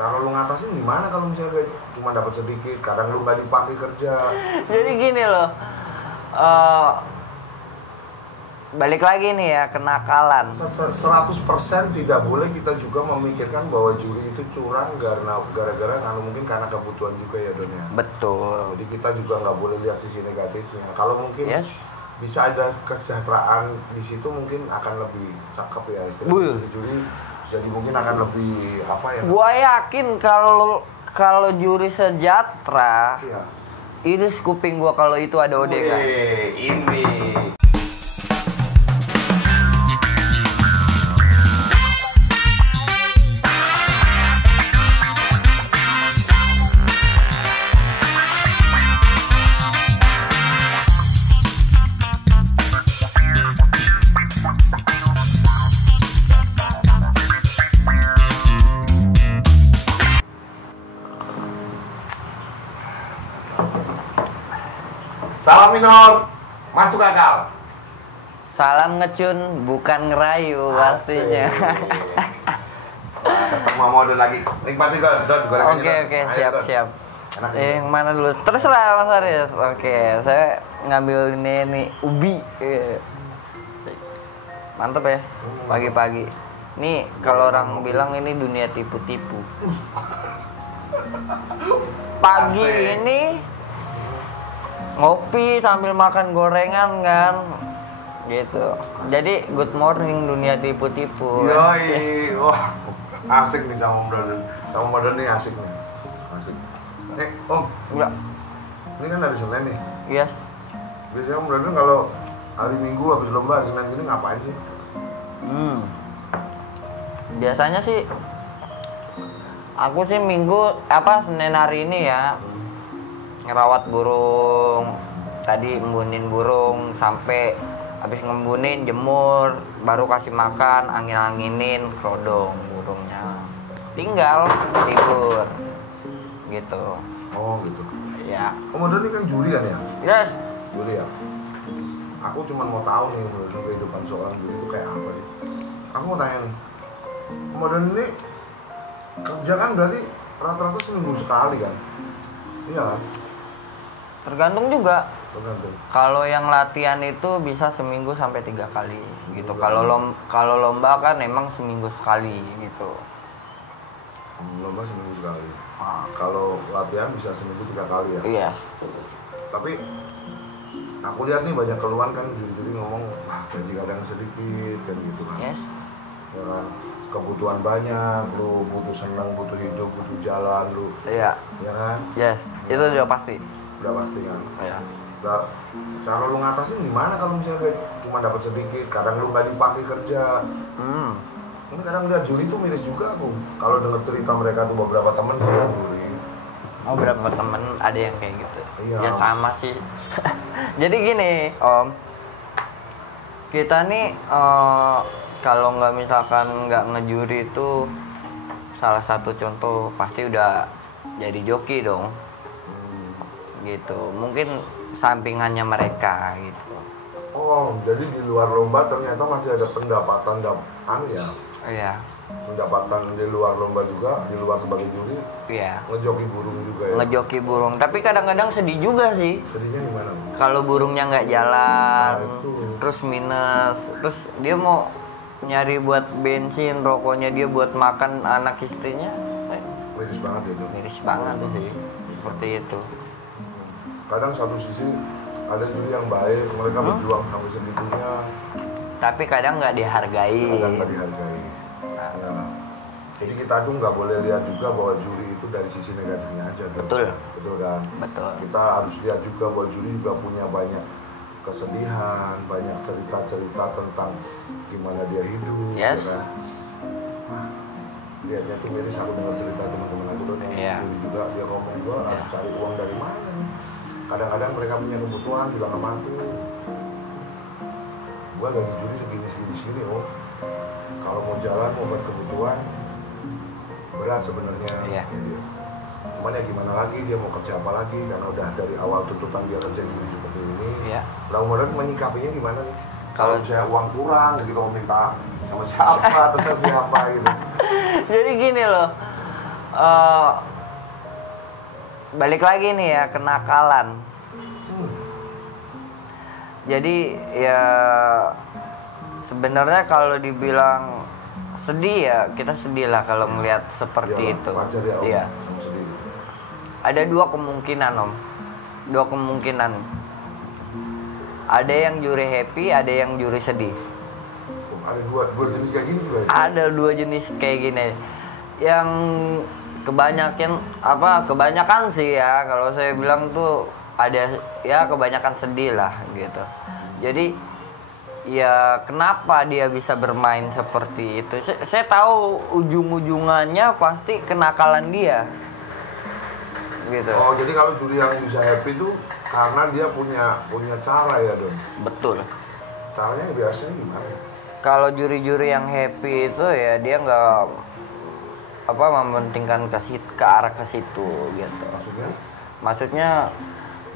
Cara lu ngatasin gimana kalau misalnya kayak cuma dapat sedikit, kadang lu nggak dipakai kerja. Jadi gini loh, balik lagi nih ya, kenakalan. 100% tidak boleh kita juga memikirkan bahwa juri itu curang gara-gara mungkin karena kebutuhan juga ya Don ya. Betul. Jadi kita juga nggak boleh lihat sisi negatifnya. Kalau mungkin Yes. bisa ada kesejahteraan di situ mungkin akan lebih cakep ya istilahnya juri. Jadi mungkin akan lebih apa ya? Gua yakin kalau juri sejahtera, Iya. ini kuping gua kalau itu ada ODK. Ini. Salam minor, masuk akal. Salam ngecun, bukan ngerayu pastinya. Wah, ketemu mode lagi. Nikmati Don, gorengannya. Oke, Ayo, siap Don. siap. Enak Yang mana dulu? Terserah Mas Aris. Oke, saya ngambil ini nih ubi. Mantep ya, pagi-pagi. Nih kalau orang bilang ini dunia tipu-tipu. Pagi Asik. ini ngopi sambil makan gorengan kan, gitu. Jadi good morning dunia tipu-tipu. Yoi, wah asik nih sama Om Dodon nih asik nih. Asik. Om, Enggak, ini kan hari Senin nih. iya. Biasanya Om Dodon kalau hari Minggu habis lomba hari Senin gini ngapain sih? Biasanya sih aku sih Senin hari ini ya ngerawat burung, tadi embunin burung sampai habis ngembunin jemur, baru kasih makan, angin-anginin kerodong burungnya, tinggal tidur gitu. Oh gitu. Ya, Om Dodon ini kan juri kan ya? yes. Juri ya. Aku cuma mau tahu nih Om Dodon kehidupan seorang juri itu kayak apa sih? Aku mau tanya nih, Om Dodon ini kerja kan berarti rata-rata seminggu sekali kan? Iya kan? Tergantung juga. Tergantung. Kalau yang latihan itu bisa seminggu sampai 3 kali gitu. Kalau lomba kan emang seminggu sekali gitu. Lomba seminggu sekali. Kalau latihan bisa seminggu 3 kali ya. Iya. Tapi aku lihat nih banyak keluhan kan juri-juri ngomong, wah gaji kadang sedikit kan gitu kan. Yes. Ya kan? Kebutuhan banyak, lu butuh senang, butuh hidup, butuh jalan, lu. Iya. Ya kan? Yes. Itu udah pasti. Udah pasti kan. Iya. Nah, cara lu ngatasin gimana kalau misalnya kayak cuma dapat sedikit, kadang lu nggak dipakai kerja. Ini kadang lihat juri tuh miris juga aku. Kalau dengar cerita mereka tuh beberapa temen sih yang juri. Oh, beberapa temen ada yang kayak gitu. Iya. Ya sama sih. Jadi gini, Om. Kita nih kalau misalkan nggak ngejuri itu salah satu contoh pasti udah jadi joki dong. Gitu. Mungkin sampingannya mereka gitu. Oh, jadi di luar lomba ternyata masih ada pendapatan ya. Iya. Pendapatan di luar lomba juga, di luar sebagai juri, Iya. ngejoki burung juga ya. Ngejoki burung, tapi kadang-kadang sedih juga sih. Sedihnya gimana? Kalau burungnya nggak jalan, Nah, itu. terus minus, terus dia mau nyari buat bensin, rokoknya dia buat makan anak istrinya, Miris banget ya tuh. miris banget sih, seperti itu. Kadang satu sisi ada juri yang baik, mereka berjuang sampai segitunya, Tapi kadang nggak dihargai. kadang nggak dihargai. Ya. Jadi kita tuh nggak boleh lihat juga bahwa juri itu dari sisi negatifnya aja. Kan? Betul. Betul kan? Betul. Kita harus lihat juga bahwa juri juga punya banyak kesedihan, banyak cerita-cerita tentang gimana dia hidup. Yes. Ya kan? Wah, lihatnya tuh miris, aku dengar cerita teman-teman aku tuh yang Iya. juri juga, dia ngomong gua harus cari uang dari mana nih. Kadang-kadang mereka punya kebutuhan juga nggak mampu. Gua gaji juri segini oh. Kalau mau jalan mau buat kebutuhan berat sebenarnya. Iya. Gitu. Cuman ya gimana lagi, dia mau kerja apa lagi karena udah dari awal tuntutan dia kerja juri seperti ini. Iya. Lah kemudian menyikapinya gimana nih? Kalau Kalau saya uang kurang gitu mau minta sama siapa atau sama siapa gitu. Jadi gini loh, eh, balik lagi nih ya, kenakalan. Jadi ya sebenarnya kalau dibilang sedih ya kita sedih lah kalau ngelihat seperti itu. Wajar ya, Om. Iya. Sedih. Ada dua kemungkinan Om. Dua kemungkinan. Ada yang juri happy, ada yang juri sedih. Ada dua jenis kayak gini juga ya? Ada dua jenis kayak gini. Yang kebanyakan sih ya kalau saya bilang tuh ada ya kebanyakan sedih lah gitu. Jadi ya kenapa dia bisa bermain seperti itu? Saya tahu ujung-ujungannya pasti kenakalan dia. Gitu. Oh, jadi kalau juri yang bisa happy itu karena dia punya cara ya, Don? Betul. Caranya biasanya gimana? Kalau juri-juri yang happy itu ya dia nggak mementingkan ke arah ke situ gitu. Maksudnya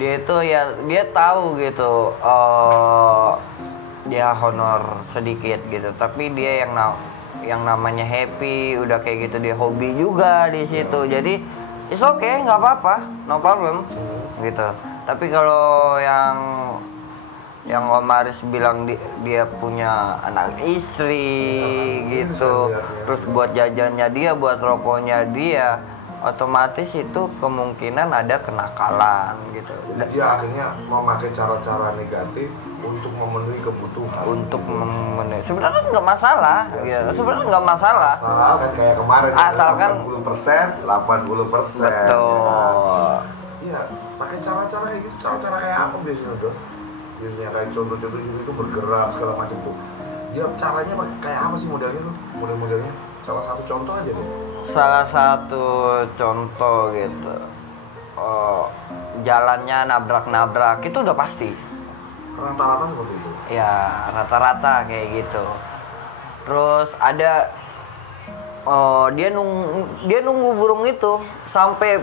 dia itu ya dia tahu gitu dia honor sedikit gitu, tapi dia yang namanya happy udah kayak gitu, dia hobi juga di situ. Jadi it's okay, nggak apa-apa, no problem gitu. Tapi kalau yang Om Aris bilang dia punya anak istri gitu, terus buat jajannya dia, buat rokoknya dia, otomatis itu kemungkinan ada kenakalan gitu. Dia akhirnya memakai cara-cara negatif untuk memenuhi kebutuhan. Sebenarnya nggak masalah, ya. Sebenarnya nggak masalah. Asal kan kayak kemarin. Asalkan 80%. Betul. Iya, pakai cara-cara kayak gitu. Cara-cara kayak apa biasanya, Dok? Biasanya kayak contoh-contoh juri itu bergerak segala macam tuh. Dia caranya kayak apa sih modelnya tuh? Model-modelnya. Salah satu contoh aja deh. Salah satu contoh gitu. Jalannya nabrak-nabrak itu udah pasti. Rata-rata seperti itu. Ya, rata-rata kayak gitu. Terus ada dia nunggu burung itu sampai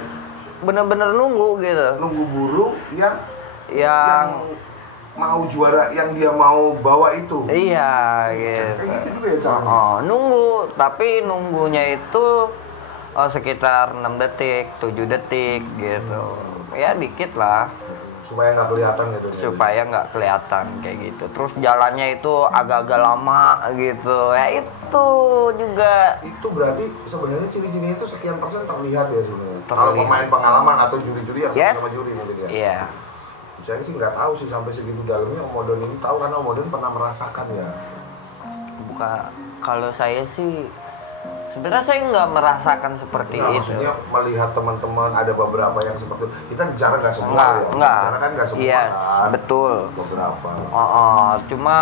bener-bener nunggu gitu. Nunggu burung yang mau juara, yang dia mau bawa itu. Iya, gitu. Kayak gitu juga ya caranya. Nunggu, tapi nunggunya itu sekitar 6 detik, 7 detik gitu. Ya dikit lah. Supaya nggak kelihatan gitu. Supaya nggak kelihatan kayak gitu. Terus jalannya itu agak-agak lama gitu. Ya itu juga. Itu berarti sebenarnya ciri-cirinya itu sekian persen terlihat ya sebenarnya. Kalau pemain pengalaman atau juri-juri yang sama juri mungkin ya. Iya. Saya sih nggak tahu sih sampai segitu dalamnya. Om Odon ini tahu karena Om Odon pernah merasakan ya. Kalau saya sih sebenarnya saya nggak merasakan seperti itu. Maksudnya melihat teman-teman ada beberapa yang seperti itu. Kita bicara nggak semua ya. Enggak. Karena kan nggak semua. Iya, kan. betul. Beberapa. Cuma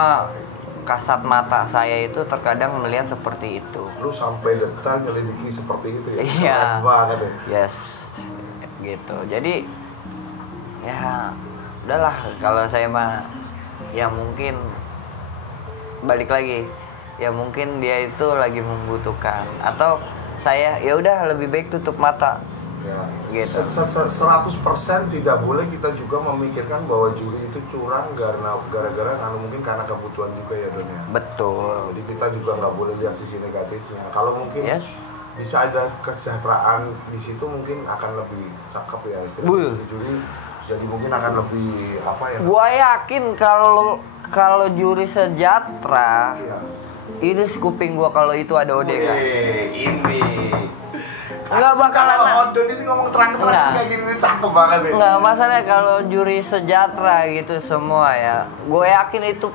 kasat mata saya itu terkadang melihat seperti itu. Lu sampai detail nyelidiki seperti itu ya. Iya. Keren banget ya. Yes. Gitu. Jadi ya udahlah kalau saya mah ya mungkin balik lagi. Ya mungkin dia itu lagi membutuhkan, atau saya ya udah lebih baik tutup mata ya. Gitu. 100% tidak boleh kita juga memikirkan bahwa juri itu curang gara-gara mungkin karena kebutuhan juga ya, Don ya. Betul. Jadi kita juga nggak boleh lihat sisi negatifnya. Kalau mungkin bisa ada kesejahteraan di situ mungkin akan lebih cakep ya istilahnya juri. Jadi mungkin akan lebih apa ya? Gua yakin kalau juri sejahtera. Iya. Ini kuping gua kalau itu ada ODK. Ini. Enggak bakalan. Kalau Odon ini ngomong terang-terang kayak gini nih cakep banget nih. Enggak, masalahnya kalau juri sejahtera gitu semua ya. Gue yakin itu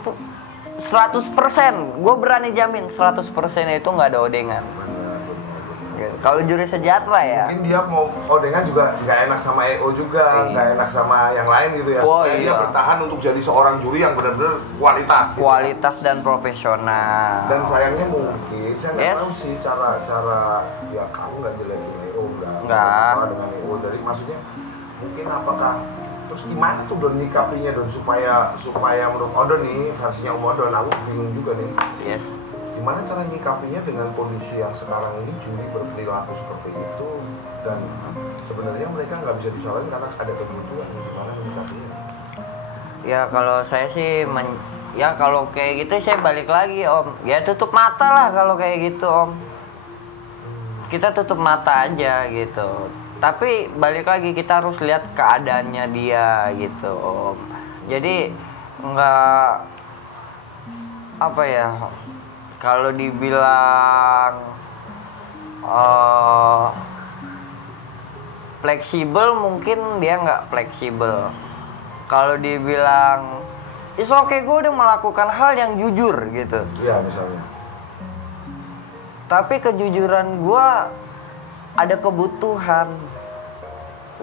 100%. Gue berani jamin 100% itu nggak ada odengan. Kalau juri sejahtera ya. Mungkin dia mau odengan juga nggak enak sama EO juga, nggak enak sama yang lain gitu ya. Supaya dia bertahan untuk jadi seorang juri yang benar-benar kualitas. Gitu. Kualitas dan profesional. Dan sayangnya mungkin saya nggak tahu sih cara ya kamu nggak jelekin EO nggak masalah dengan EO. Jadi maksudnya mungkin apakah terus gimana tuh Don nyikapinya Don supaya menurut Odon nih versinya Om Odon, aku bingung juga nih. Yes. Gimana cara nyikapinya dengan kondisi yang sekarang ini juri berperilaku seperti itu dan sebenarnya mereka nggak bisa disalahin karena ada kebutuhan. Gimana menyikapinya? Ya kalau saya sih ya kalau kayak gitu saya balik lagi Om, ya tutup mata lah kalau kayak gitu Om. kita tutup mata aja gitu. Tapi balik lagi kita harus lihat keadaannya dia gitu Om. Jadi nggak apa ya, kalau dibilang fleksibel mungkin dia nggak fleksibel. Kalau dibilang is okay, gue udah melakukan hal yang jujur gitu. Iya misalnya. Tapi kejujuran gue ada kebutuhan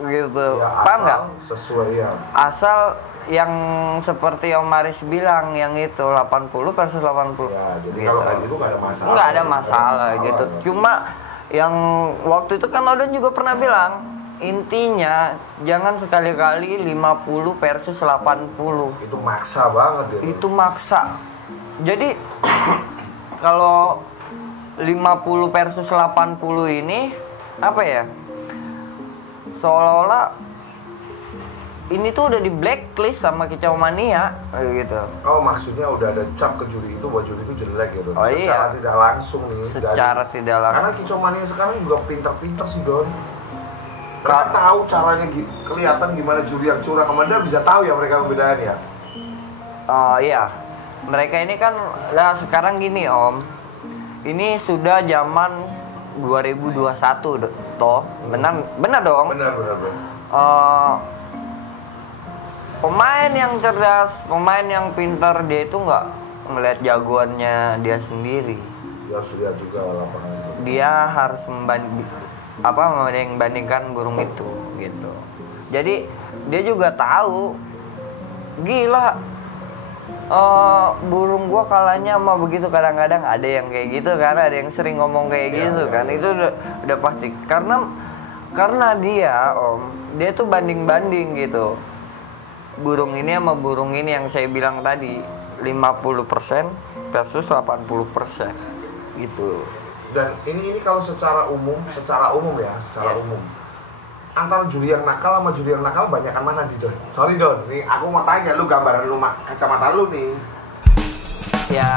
gitu. Ya, Paham nggak? Sesuai ya. Asal yang seperti Om Maris bilang yang itu 80 versus 80. Ya, jadi gitu. kalau kayak gitu nggak ada masalah. Nggak ada masalah gitu. Ya. Cuma yang waktu itu kan Odon juga pernah bilang, intinya jangan sekali-kali 50 versus 80. Itu maksa banget ya. Itu maksa. Jadi kalau 50 versus 80 ini apa ya? Seolah-olah ini tuh udah di blacklist sama Kicau Mania gitu. Oh maksudnya udah ada cap ke juri itu bahwa juri itu jelek gitu. Oh, secara iya. tidak langsung nih. Secara tidak langsung. Karena Kicau Mania sekarang juga pintar-pintar sih Don. Mereka tahu caranya kelihatan gimana juri yang curang sama dia, bisa tahu ya mereka membedakan ya. Oh iya. Mereka ini kan lah sekarang gini Om. Ini sudah zaman 2021 toh. Benar dong. Benar. Pemain yang cerdas, pemain yang pintar, dia itu nggak melihat jagoannya dia sendiri. Dia harus lihat juga lapangan itu. Dia harus membandingkan burung itu gitu. Jadi dia juga tahu, gila, burung gua kalahnya sama begitu. Kadang-kadang ada yang kayak gitu kan, ada yang sering ngomong kayak gitu kan. Itu udah pasti karena dia Om, dia tuh banding-banding gitu. Burung ini sama burung ini yang saya bilang tadi 50% versus 80% gitu. Dan ini kalau secara umum ya, umum. Antara juri yang nakal sama juri yang nakal banyakan mana di Don? Sorry Don, nih aku mau tanya lu gambaran lu kacamata lu nih. Ya